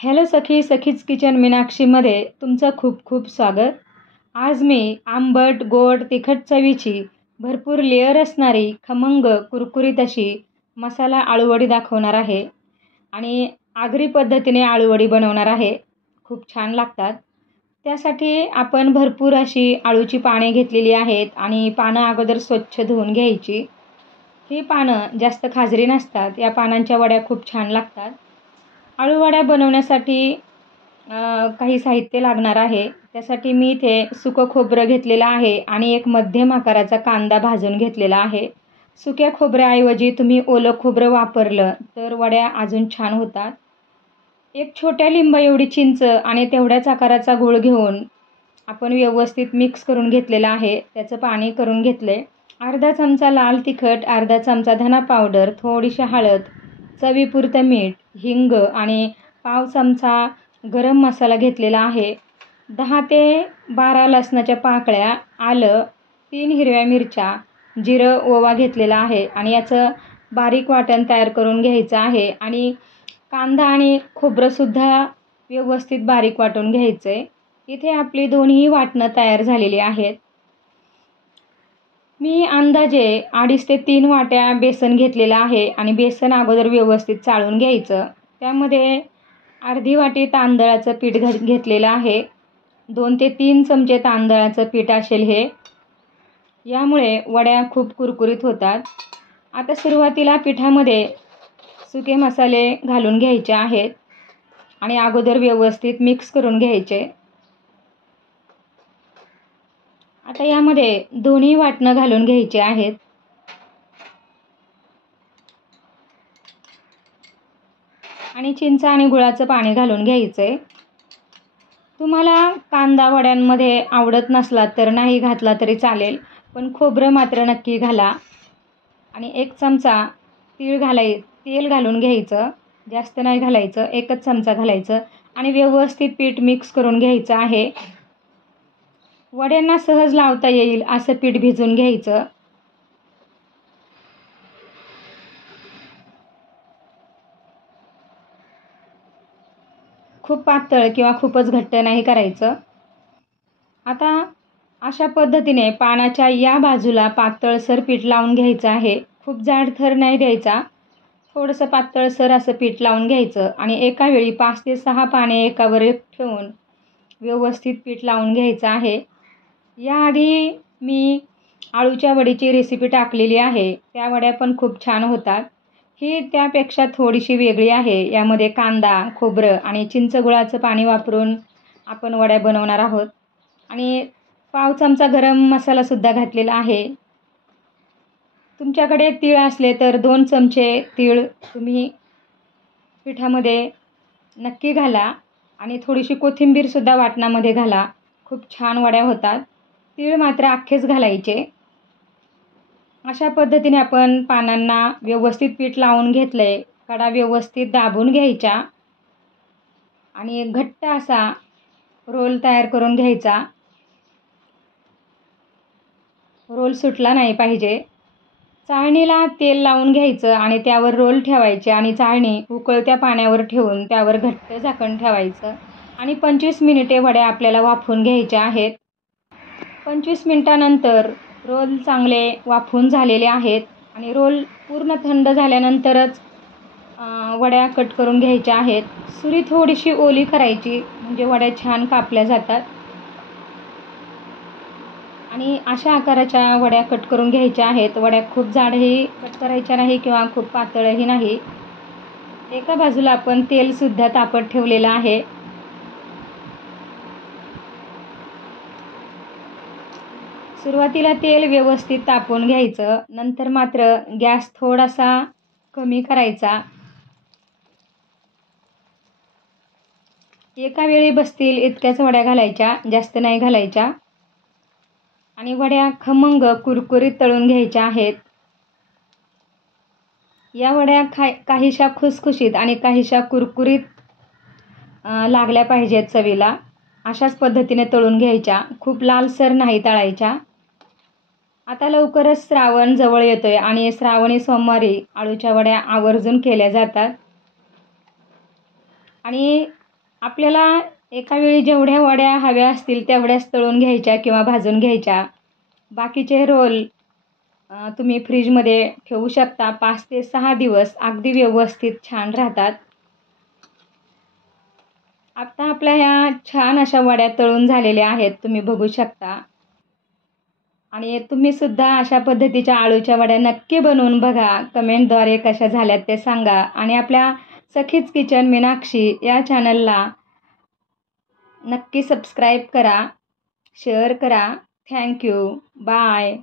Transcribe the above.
Hello सखी, सखीच kitchen मीनाक्षीमध्ये तुमचं खूप खूप स्वागत. आज मी आंबट गोड तिखट चवीची भरपूर लेअर असणारी खमंग कुरकुरीत अशी मसाला आळूवडी दाखवणार आहे आणि आगरी पद्धतीने आळूवडी बनवणार आहे. खूप छान लागतात. त्यासाठी आपण भरपूर अशी आळूची पाने घेतलेली आहेत आणि पानं अगोदर स्वच्छ धुवून घ्यायची. ही पानं जास्त खाजरी नसतात. या पानांच्या वड्या खूप छान लागतात. आळूवड्या बनवण्यासाठी काही साहित्य लागणार आहे. त्यासाठी मी इथे सुकं खोबरं घेतलेलं आहे आणि एक मध्यम आकाराचा कांदा भाजून घेतलेला आहे. सुक्या खोबऱ्याऐवजी तुम्ही ओलं खोबरं वापरलं तर वड्या अजून छान होतात. एक छोट्या लिंबा एवढी चिंच आणि तेवढ्याच आकाराचा गूळ घेऊन आपण व्यवस्थित मिक्स करून घेतलेलं आहे. त्याचं पाणी करून घेतले. अर्धा चमचा लाल तिखट, अर्धा चमचा धना पावडर, थोडीशी हळद, चवीपुरतं मीठ, हिंग आणि पाव चमचा गरम मसाला घेतलेला आहे. 10 ते 12 लसणाच्या पाकळ्या, आलं, 3 हिरव्या मिरच्या, जिरं, ओवा घेतलेला आहे आणि याचं बारीक वाटण तयार करून घ्यायचं आहे. आणि कांदा आणि खोबरंसुद्धा व्यवस्थित बारीक वाटून घ्यायचं आहे. इथे आपली दोन्ही वाटणं तयार झालेली आहेत. मी अंदाजे 2.5 ते 3 वाट्या बेसन घेतलेलं आहे आणि बेसन अगोदर व्यवस्थित चाळून घ्यायचं. त्यामध्ये अर्धी वाटी तांदळाचं पीठ घेतलेलं आहे. 2 ते 3 चमचे तांदळाचं पीठ असेल हे. यामुळे वड्या खूप कुरकुरीत होतात. आता सुरुवातीला पिठामध्ये सुके मसाले घालून घ्यायचे आहेत आणि अगोदर व्यवस्थित मिक्स करून घ्यायचे. आता यामध्ये दोन्ही वाटणं घालून घ्यायचे आहेत. आणि चिंच आणि गुळाचं पाणी घालून घ्यायचं आहे. तुम्हाला कांदा वड्यांमध्ये आवडत नसला तर नाही घातला तरी चालेल, पण खोबरं मात्र नक्की घाला. आणि 1 चमचा तेल घालून घ्यायचं. जास्त नाही घालायचं, 1च चमचा घालायचं आणि व्यवस्थित पीठ मिक्स करून घ्यायचं आहे. वड्यांना सहज लावता येईल असं पीठ भिजवून घ्यायचं. खूप पातळ किंवा खूपच घट्ट नाही करायचं. आता अशा पद्धतीने पानाच्या या बाजूला पातळसर पीठ लावून घ्यायचं आहे. खूप जाडसर नाही द्यायचा. थोडंसं पातळसर असं पीठ लावून घ्यायचं आणि एका वेळी 5 ते 6 पाने एकावर एक ठेवून व्यवस्थित पीठ लावून घ्यायचं आहे. याआधी मी आळूच्या वडीची रेसिपी टाकलेली आहे. त्या वड्या पण खूप छान होतात. ही त्यापेक्षा थोडीशी वेगळी आहे. यामध्ये कांदा, खोबरं आणि चिंचगुळाचं पाणी वापरून आपण वड्या बनवणार आहोत. आणि पाव चमचा गरम मसालासुद्धा घातलेला आहे. तुमच्याकडे तीळ असले तर 2 चमचे तीळ तुम्ही पिठामध्ये नक्की घाला आणि थोडीशी कोथिंबीरसुद्धा वाटणामध्ये घाला. खूप छान वड्या होतात. तीळ मात्र अख्खेच घालायचे. अशा पद्धतीने आपण पानांना व्यवस्थित पीठ लावून घेतलं आहे. कडा व्यवस्थित दाबून घ्यायच्या आणि घट्ट असा रोल तयार करून घ्यायचा. रोल सुटला नाही पाहिजे. चाळणीला तेल लावून घ्यायचं आणि त्यावर रोल ठेवायचे आणि चाळणी उकळत्या पाण्यावर ठेवून त्यावर घट्ट झाकण ठेवायचं आणि 25 मिनिटे वड्या आपल्याला वाफवून घ्यायच्या आहेत. 25 मिनिटानंतर रोल चांगले वाफवून झालेले आहेत आणि रोल पूर्ण थंड झाल्यानंतरच वड्या कट करून घ्यायच्या आहेत. सुरी थोडीशी ओली करायची म्हणजे वड्या छान कापल्या जातात. आणि अशा आकाराच्या वड्या कट करून घ्यायच्या आहेत. वड्या खूप जाडही कट करायच्या नाही किंवा खूप पातळही नाही. एका बाजूला आपण तेलसुद्धा तापत ठेवलेलं आहे. सुरुवातीला तेल व्यवस्थित तापवून घ्यायचं. नंतर मात्र गॅस थोडासा कमी करायचा. एका वेळी बसतील इतक्याच वड्या घालायच्या, जास्त नाही घालायच्या. आणि वड्या खमंग कुरकुरीत तळून घ्यायच्या आहेत. या वड्या काहीशा खुसखुशीत आणि काहीशा कुरकुरीत लागल्या पाहिजेत चवीला. अशाच पद्धतीने तळून घ्यायच्या. खूप लालसर नाही तळायच्या. आता लवकरच श्रावण जवळ येतोय आणि श्रावणी सोमवारी आळूच्या वड्या आवर्जून केल्या जातात. आणि आपल्याला एका वेळी जेवढ्या वड्या हव्या असतील तेवढ्याच तळून घ्यायच्या किंवा भाजून घ्यायच्या. बाकीचे रोल तुम्ही फ्रीजमध्ये ठेवू शकता. 5 ते 6 दिवस अगदी व्यवस्थित छान राहतात. आता आपल्या ह्या छान अशा वड्या तळून झालेल्या आहेत, तुम्ही बघू शकता. आणि तुम्हीसुद्धा अशा पद्धतीच्या आळूच्या वड्या नक्की बनवून बघा. कमेंटद्वारे कशा झाल्यात ते सांगा. आणि आपल्या सखीच किचन मीनाक्षी या चॅनलला नक्की सबस्क्राईब करा, शेअर करा. थँक्यू. बाय.